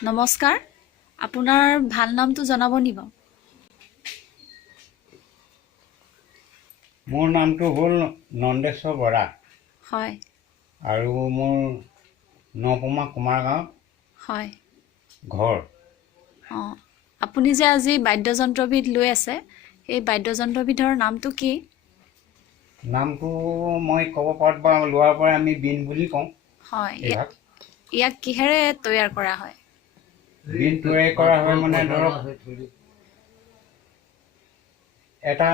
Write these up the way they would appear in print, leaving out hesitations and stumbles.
নমস্কাৰ আপোনাৰ ভাল নামটো জনাব নিব মোৰ নামটো হ'ল নন্দেশ্বৰ বৰা হয় আৰু মোৰ নপুমা কুমাৰগাঁও হয় ঘৰ। আপুনি যে আজি বাদ্যযন্ত্ৰবিধ লৈ আছে এই বাদ্যযন্ত্ৰবিধৰ নামটো কি নামটো মই ক'ব পৰাত বা লোৱাৰ পৰা আমি বিন বুলি কওঁ। হয় এইভাগ ইয়াক কিহেৰে তৈয়াৰ কৰা হয় বিন তৈয়াৰ কৰা হয় মানে ধৰক এটা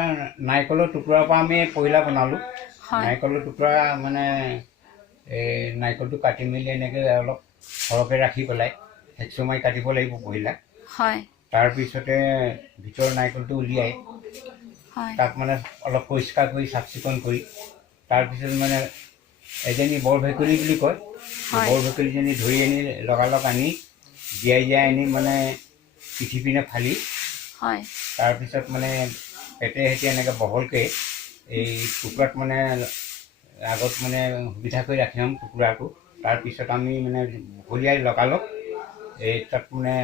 নাৰিকলৰ টুকুৰাৰ পৰা আমি পহিলা বনালোঁ। হয় নাৰিকলৰ টুকুৰা মানে এই নাৰিকলটো কাটি মেলি এনেকৈ অলপ সৰহকৈ ৰাখি পেলাই হেকচো মাৰি কাটিব লাগিব পহিলা। হয় তাৰপিছতে ভিতৰৰ নাৰিকলটো উলিয়াই হয় তাক মানে অলপ পৰিষ্কাৰ কৰি চাফ চিকুণ কৰি তাৰপিছত মানে এজনী বৰ ভেকুলী বুলি কয় হয় বৰ ভেকুলীজনী ধৰি আনি লগালগ আনি জীয়াই আনি মানে পিঠি পিনে ফালি হয় তাৰপিছত মানে পেটে সেতি এনেকৈ বহলকৈ এই টুকুৰাত মানে আগত মানে সুবিধা কৰি ৰাখি ল'ম টুকুৰাটো। তাৰপিছত আমি মানে বহলিয়াই লগালগ এই তাত মানে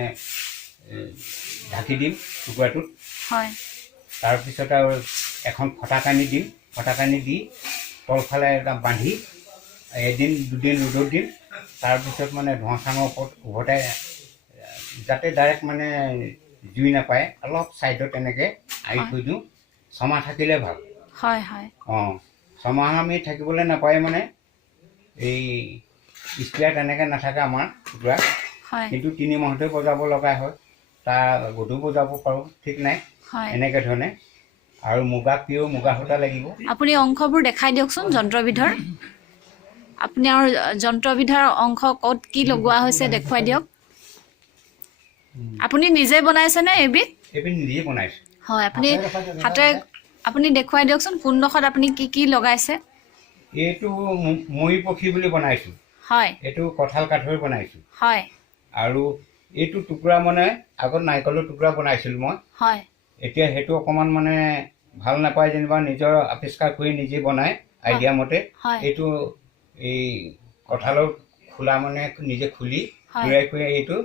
ঢাকি দিম টুকুৰাটোত। হয় তাৰপিছত আৰু এখন ফটাকানি দিম ফটাকানি দি তলফালে এটা বান্ধি এদিন দুদিন ৰ'দত দিম। তাৰপিছত মানে ধোঁৱা চাঙৰ ওপৰত উভতাই যাতে ডাইৰেক্ট মানে জুই নাপায় অলপ ছাইডত এনেকৈ আঁৰি থৈ দিওঁ। ছমাহ থাকিলে ভাল। হয় হয় ছমাহ আমি থাকিবলৈ নাপায় মানে এই স্প্ৰে তেনেকৈ নাথাকে আমাৰ কুকুৰা হয় কিন্তু 3 মাহতে বজাব লগা হয়। তাৰ গধু বজাব পাৰোঁ ঠিক নাই হয় এনেকৈ ধৰণে। আৰু মুগা পিয়ৰ মুগা সূতা লাগিব। আপুনি অংশবোৰ দেখাই দিয়কচোন যন্ত্ৰবিধৰ আপুনি আৰু যন্ত্ৰবিধৰ অংশ ক'ত কি লগোৱা হৈছে দেখুৱাই দিয়ক আপুনি নিজে বনাইছেনে এবিধ এইবিধ নিজে বনাইছোঁ। হয় আপুনি হাতে আপুনি দেখুৱাই দিয়কচোন কোনডোখৰত আপুনি কি কি লগাইছে এইটো ময়ূৰ পক্ষী বুলি বনাইছোঁ। হয় এইটো কঁঠাল কাঠৰ বনাইছোঁ। হয় আৰু এইটো টুকুৰা মানে আগত নাৰিকলৰ টুকুৰা বনাইছিলোঁ মই। হয় এতিয়া সেইটো অকণমান মানে ভাল নাপায় যেনিবা নিজৰ আৱিষ্কাৰ কৰি নিজে বনাই আইডিয়া মতে হয় এইটো এই কঁঠালৰ খোলা মানে নিজে খুলি হয় তৈয়াৰ কৰি এইটো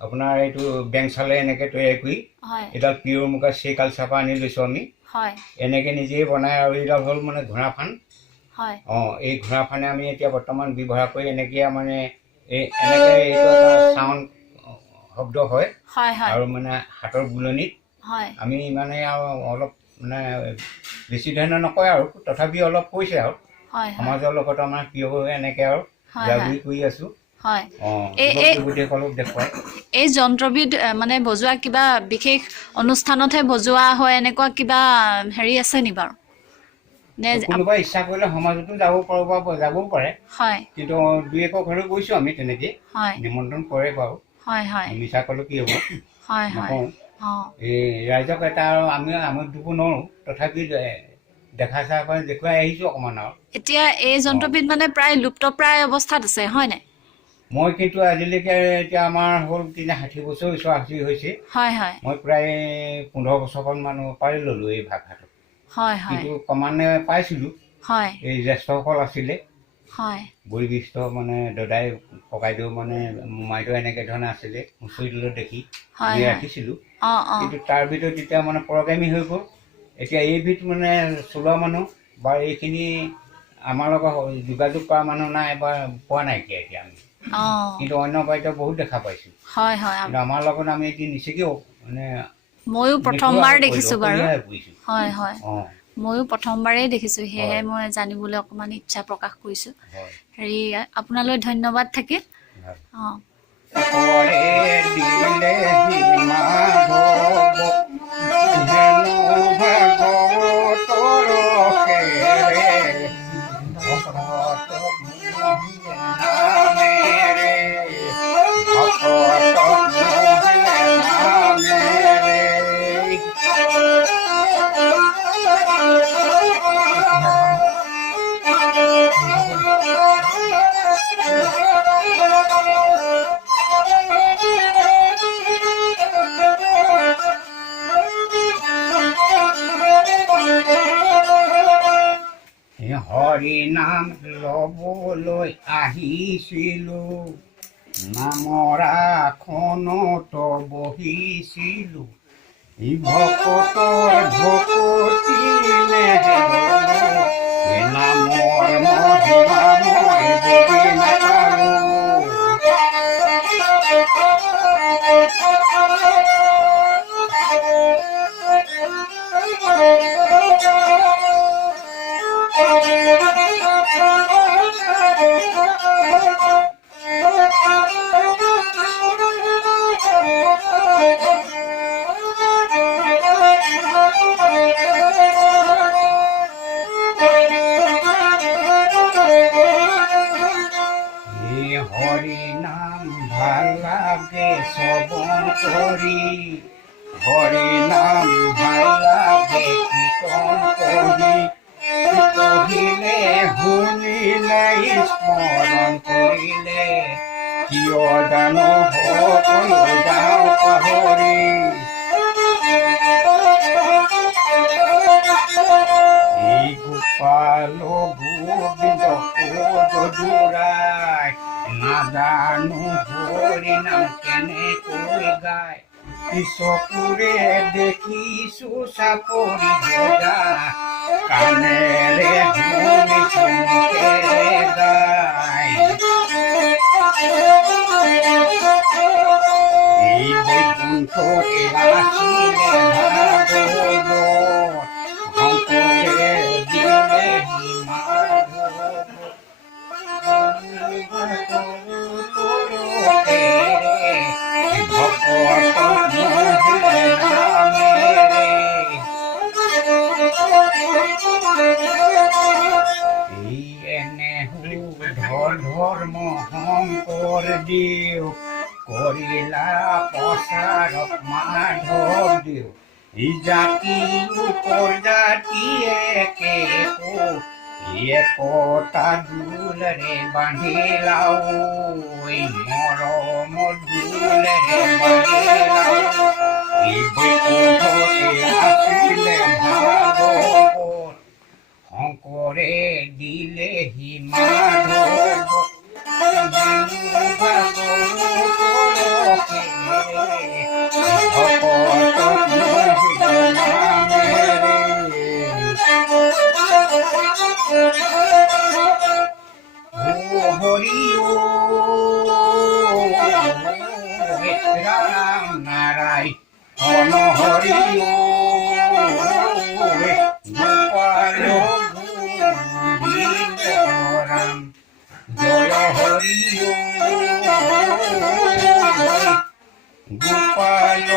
আপোনাৰ এইটো বেংক চালে এনেকৈ তৈয়াৰ কৰি হয় এডাল পিয়ৰ মুগা চেৰিকালচাৰৰ পৰা আনি লৈছোঁ আমি। হয় এনেকৈ নিজেই বনাই আৰু এইডাল হ'ল মানে ঘোঁৰাফান। হয় এই ঘোঁৰাফানে আমি এতিয়া বৰ্তমান ব্যৱহাৰ কৰি এনেকৈ মানে এই এনেকৈ এইটো এটা চাউণ্ড শব্দ হয় হয় হয় আৰু মানে হাতৰ বুলনিত হয় আমি মানে আৰু অলপ মানে বেছি ধৰণৰ নকয় আৰু তথাপি অলপ কৈছে আৰু হয় সমাজৰ লগত আমাৰ প্ৰিয় হৈ এনেকৈ আৰু হয় জাগুৰি কৰি আছোঁ। হয় এই যুৱক এই যুৱতীসকলক দেখুৱাই এই যন্ত্ৰবিধ মানে বজোৱা কিবা বিশেষ অনুষ্ঠানতহে বজোৱা হয় এনেকুৱা কিবা হেৰি আছে নি বাৰু নে কোনোবাই ইচ্ছা কৰিলে সমাজতো যাব পাৰোঁ বা যাবও পাৰে। হয় কিন্তু দুই একৰ ঘৰত গৈছোঁ আমি তেনেকৈ হয় নিমন্ত্ৰণ কৰে বাৰু। হয় হয় মিছা ক'লে কি হ'ব হয় হয় নকওঁ। এই ৰাইজক এটা আৰু আমি আমোদ দিব নোৱাৰোঁ তথাপি দেখা চাহ কৰি দেখুৱাই আহিছোঁ অকণমান আৰু। এতিয়া এই যন্ত্ৰবিধ মানে প্ৰায় লুপ্তপ্ৰায় অৱস্থাত আছে হয় নাই মই কিন্তু আজিলৈকে এতিয়া আমাৰ হ'ল 60 বছৰ ওচৰা-ওচৰি হৈছে। হয় হয় মই প্ৰায় 15 বছৰমান মানুহ পাৰি ল'লোঁ এই ভাষাটো। হয় হয় কিন্তু ক্ৰমান্বয়ে পাইছিলোঁ হয় এই জ্যেষ্ঠসকল আছিলে হয় বয়োজ্যেষ্ঠ মানে দদাই ককাইদেউ মানে মোমাইদেউ এনেকৈ ধৰণে আছিলে হুঁচৰি দলত দেখি হয় আমি হয় ৰাখিছিলোঁ। অ কিন্তু তাৰ ভিতৰত এতিয়া মানে প্ৰগ্ৰেমী হৈ গ'ল। এতিয়া এইবিধ মানে চলোৱা মানুহ বা এইখিনি আমাৰ লগত যোগাযোগ কৰা মানুহ নাই বা পোৱা নাইকিয়া এতিয়া আমি। অ কিন্তু অন্য বাৰীতে বহুত দেখা পাইছোঁ। হয় হয় কিন্তু আমাৰ লগত আমি এতিয়া নিচেকেও মানে ময়ো নিঠুৰা প্ৰথমবাৰ হৈ পৰিলোঁ, দেখিছোঁ বাৰু অকলশৰীয়া হৈ পৰিছোঁ। হয় হয় ময়ো প্ৰথমবাৰেই দেখিছোঁ সেয়েহে হয় মই জানিবলৈ অকণমান ইচ্ছা প্ৰকাশ কৰিছোঁ হয় হেৰি আপোনালৈ ধন্যবাদ থাকিল হয়। অঁ কৰে দিলেহি মাধৱ হেনো ভাগৱতৰ সেৰে ভকত মোহে নামেৰে ভকত মোহে নামেৰে হৰি নাম ল'বলৈ আহিছিলোঁ নামৰ আসন আসনত বহিছিলো ভকতৰ ভকতি নেহেৰুলো নামৰ মহিমা মই বুজি নাপালো হৰি নাম ভাল লাগে শ্ৰৱণ কৰি হৰি নাম ভাল লাগে কীৰ্তন কৰি পঢ়িলে শুনিলে স্মৰণ কৰিলে কিয় জানো সকলো যাওঁ পাহৰি এই গোপাল গোবিন্দ দুৰাই নাজানো হৰি নাম কেনেকৈ গায় চকুৰে দেখিছো চাপৰি বজা কাণেৰে শুনিছো মুখেৰে গায় এই বৈকুণ্ঠ আছিলে ভাগৱত শংকৰে দিলে মাধৱত ধৰ্ম শংকৰ দেও কৰিলা প্ৰচাৰক মাধৱ দেও জাতি উপজাতি একে একতা দোলেৰে বান্ধিলাও মৰম দোলেৰে বান্ধিলাও এই বৈকুণ্ঠতে আছিলে ভাগৱত শংকৰে দিলেহি মাধৱত হৰি ৰাম নাৰায়ণ হৰি গোপাল ৰাম জয় হৰি গোপাল